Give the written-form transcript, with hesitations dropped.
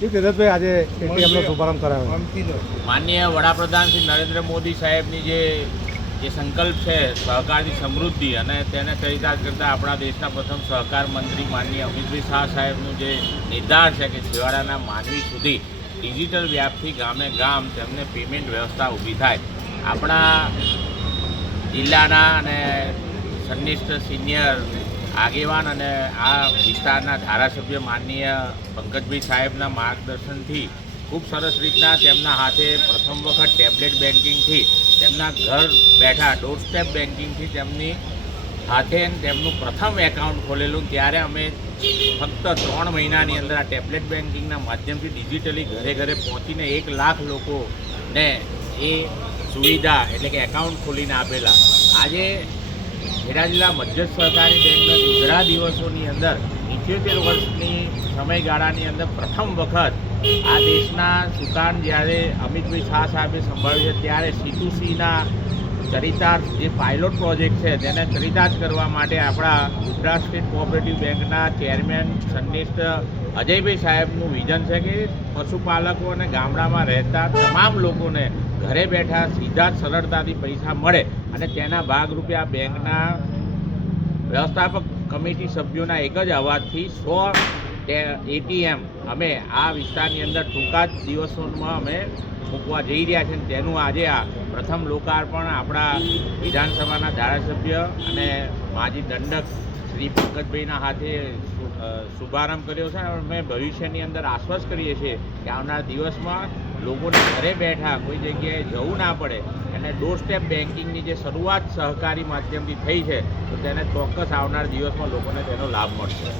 તેજસભાઈ આજે એટીએમનો શુભારંભ કરાયો. માનનીય વડાપ્રધાન શ્રી નરેન્દ્ર મોદી સાહેબની જે સંકલ્પ છે સહકારની સમૃદ્ધિ અને તેને ચરિતાર્થ કરતાં આપણા દેશના પ્રથમ સહકાર મંત્રી માનનીય અમિતભાઈ શાહ સાહેબનું જે નિર્ધાર છે કે છેવાડાના માનવી સુધી ડિજિટલ વ્યાપથી ગામે ગામ તેમને પેમેન્ટ વ્યવસ્થા ઊભી થાય. આપણા જિલ્લાના અને સન્નિષ્ઠ સિનિયર આગેવાન અને આ વિસ્તારના ધારાસભ્ય માનનીય પંકજભાઈ સાહેબના માર્ગદર્શનથી ખૂબ સરસ રીતના તેમના હાથે પ્રથમ વખત ટેબ્લેટ બેન્કિંગથી તેમના ઘર બેઠા ડોર સ્ટેપ બેન્કિંગથી તેમની હાથે તેમનું પ્રથમ એકાઉન્ટ ખોલેલું. ત્યારે અમે ફક્ત 3 મહિનાની અંદર આ ટેબ્લેટ બેન્કિંગના માધ્યમથી ડિજિટલી ઘરે ઘરે પહોંચીને 1 લાખ લોકોને એ સુવિધા એટલે કે એકાઉન્ટ ખોલીને આપેલા. આજે ખેડા જિલ્લા મધ્યસ્થ સહકારી બેંકના ગુજરા દિવસોની અંદર 78 વર્ષની સમયગાળાની અંદર પ્રથમ વખત આ દેશના સુકાન જ્યારે અમિતભાઈ શાહ સાહેબે સંભાળ્યું છે ત્યારે C2Cના ચરિતાર્થ જે પાયલોટ પ્રોજેક્ટ છે તેને ચરિતાર્થ કરવા માટે આપણા ગુજરાત સ્ટેટ કોઓપરેટિવ બેંકના ચેરમેન સન્નિષ્ઠ અજયભાઈ સાહેબનું વિઝન છે કે પશુપાલકો અને ગામડામાં રહેતા તમામ લોકોને ઘરે બેઠા સીધા જ સરળતાથી પૈસા મળે અને તેના ભાગરૂપે આ બેંકના વ્યવસ્થાપક કમિટી સભ્યોના એક જ અવાજથી 100 ATM અમે આ વિસ્તારની અંદર ટૂંકા જ દિવસોમાં અમે મૂકવા જઈ રહ્યા છે. તેનું આજે આ પ્રથમ લોકાર્પણ આપણા વિધાનસભાના ધારાસભ્ય અને માજી દંડક શ્રી પંકજભાઈના હાથે શુભારંભ કર્યો છે. અમે ભવિષ્યની અંદર આશ્વસ્ત કરીએ છીએ કે આવનાર દિવસમાં લોકોને ઘરે બેઠા કોઈ જગ્યાએ જવું ના પડે અને ડોર સ્ટેપ બેન્કિંગની જે શરૂઆત સહકારી માધ્યમથી થઈ છે તો તેને ચોક્કસ આવનાર દિવસમાં લોકોને તેનો લાભ મળશે.